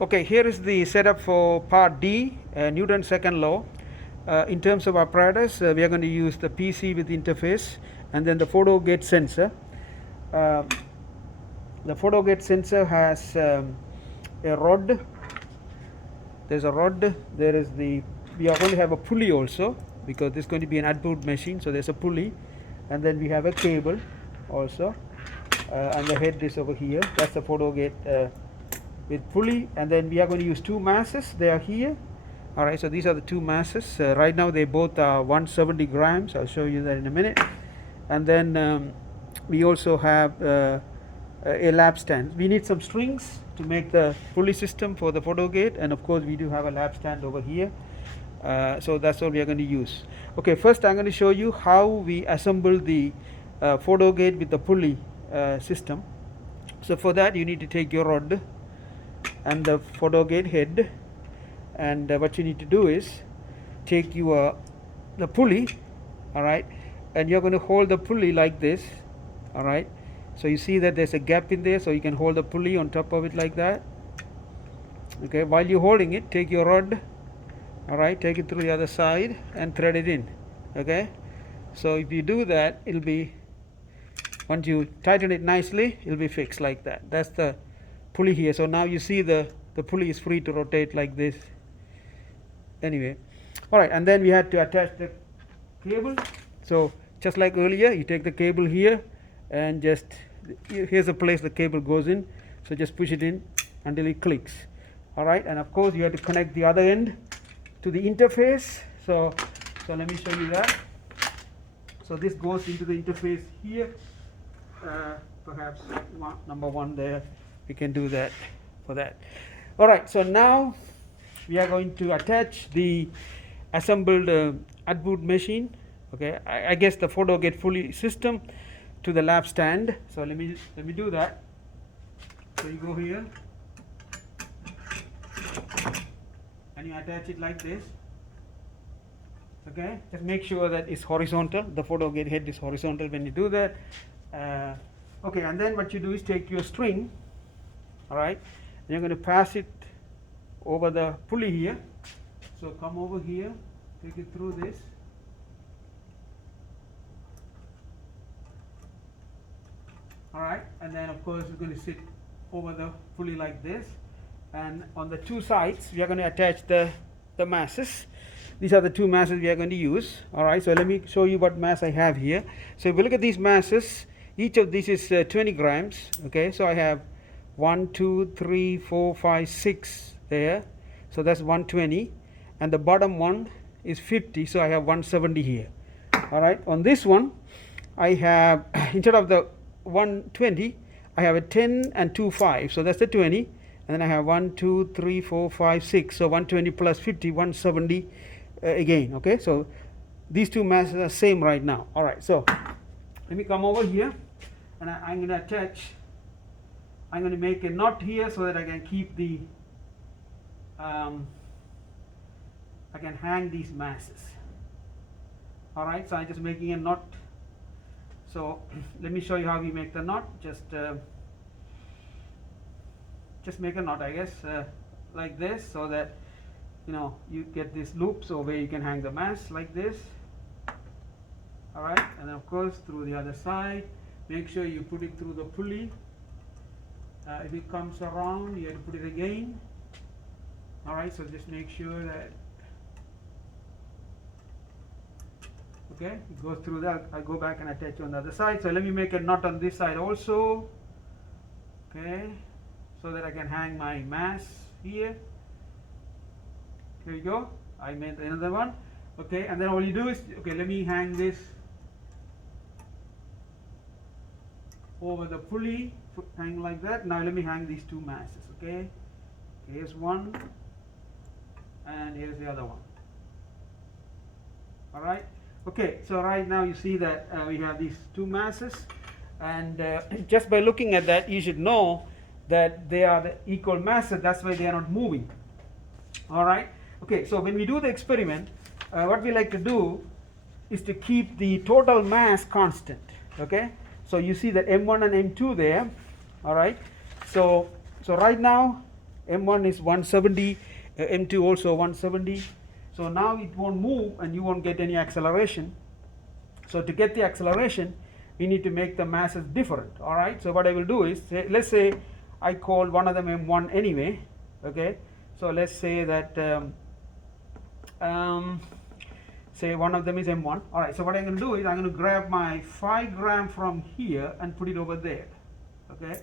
Okay, here is the setup for part D, Newton's second law. In terms of apparatus, we are going to use the PC with interface and then the photo gate sensor. Uh, the photo gate sensor has a rod. There's a rod. There is we are going to have a pulley also because this is going to be an Atwood machine. So there's a pulley, and then we have a cable also, and the head is over here. That's the photo gate with pulley, and then we are going to use two masses. They are here. All right, so these are the two masses. Right now they both are 170 grams. I'll show you that in a minute. And then we also have a lap stand. We need some strings to make the pulley system for the photo gate, and of course we do have a lap stand over here. So that's what we are going to use. Okay, first I'm going to show you how we assemble the photo gate with the pulley system. So for that you need to take your rod and the photo gate head, and what you need to do is take the pulley, all right, and you're going to hold the pulley like this, all right. So you see that there's a gap in there, so you can hold the pulley on top of it like that. Okay, while you're holding it, take your rod, all right, take it through the other side and thread it in. Okay, so if you do that, it'll be, once you tighten it nicely, it'll be fixed like that. That's the pulley here. So now you see the pulley is free to rotate like this. Anyway, all right, and then we had to attach the cable. So just like earlier, you take the cable here and just, here's the place the cable goes in, so just push it in until it clicks. All right, and of course you have to connect the other end to the interface. So let me show you that. So this goes into the interface here, perhaps number one there. We can do that for that. All right, so now we are going to attach the assembled Atwood machine. Okay, I guess the photo gate pulley system to the lap stand. So let me do that. So you go here and you attach it like this. Okay, just make sure that it's horizontal. The photo gate head is horizontal when you do that. Okay, and then what you do is take your string, all right, and you're going to pass it over the pulley here. So come over here, take it through this. All right, and then of course it's going to sit over the pulley like this, and on the two sides we are going to attach the masses. These are the two masses we are going to use. All right, so let me show you what mass I have here. So if you look at these masses, each of these is 20 grams. Okay, so I have 1, 2, 3, 4, 5, 6 there. So that's 120, and the bottom one is 50. So I have 170 here. All right, on this one I have, instead of the 120, I have a 10 and 2 5. So that's the 20, and then I have 1, 2, 3, 4, 5, 6. So 120 plus 50, 170 again. Okay, so these two masses are same right now. All right, so let me come over here, and I'm going to attach. I'm going to make a knot here so that I can keep the I can hang these masses. All right, so I'm just making a knot. So let me show you how we make the knot. Just make a knot, I guess, like this, so that you get these loops, so where you can hang the mass like this. All right, and then of course through the other side, make sure you put it through the pulley. If it comes around, you have to put it again. All right, so just make sure that, okay, it goes through that. I'll go back and attach on the other side. So let me make a knot on this side also. Okay, so that I can hang my mass here. There you go. I made another one. Okay, and then all you do is, okay, let me hang this over the pulley, hang like that. Now let me hang these two masses. Okay, here's one, and here's the other one. All right. Okay, so right now you see that we have these two masses, and just by looking at that, you should know that they are the equal masses. That's why they are not moving. All right. Okay, so when we do the experiment, what we like to do is to keep the total mass constant. Okay, so you see that M1 and M2 there. All right, so right now M1 is 170, M2 also 170. So now it won't move and you won't get any acceleration. So to get the acceleration, we need to make the masses different. All right. So what I will do is, let's say I call one of them M1 anyway. Okay. So let's say that say one of them is M1. All right. So what I'm going to do is I'm going to grab my 5 gram from here and put it over there. Okay.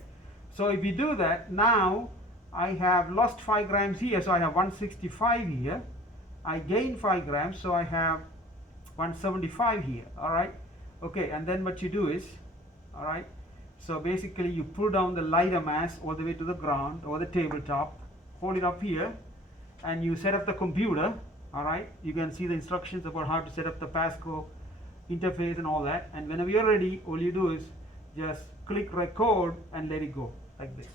So if you do that, now I have lost 5 grams here, so I have 165 here. I gain 5 grams, so I have 175 here. All right. Okay. And then what you do is, all right, so basically you pull down the lighter mass all the way to the ground or the tabletop, hold it up here, and you set up the computer. All right. You can see the instructions about how to set up the passcode interface and all that. And whenever you're ready, all you do is just click record and let it go like this.